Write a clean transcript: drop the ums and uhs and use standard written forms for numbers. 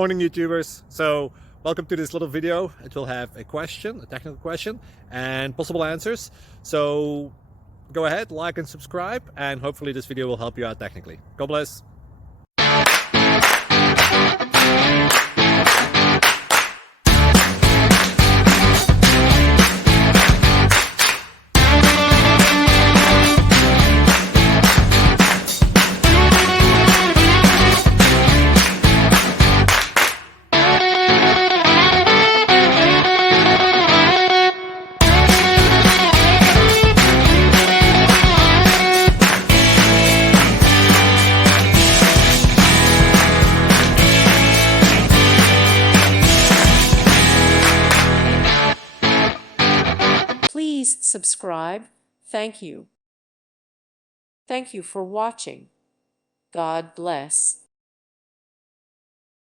Morning YouTubers. So welcome to this little video. It will have a question, a technical question, and possible answers. So go ahead, like and subscribe, and hopefully this video will help you out technically. God bless. Please subscribe. Thank you. Thank you for watching. God bless.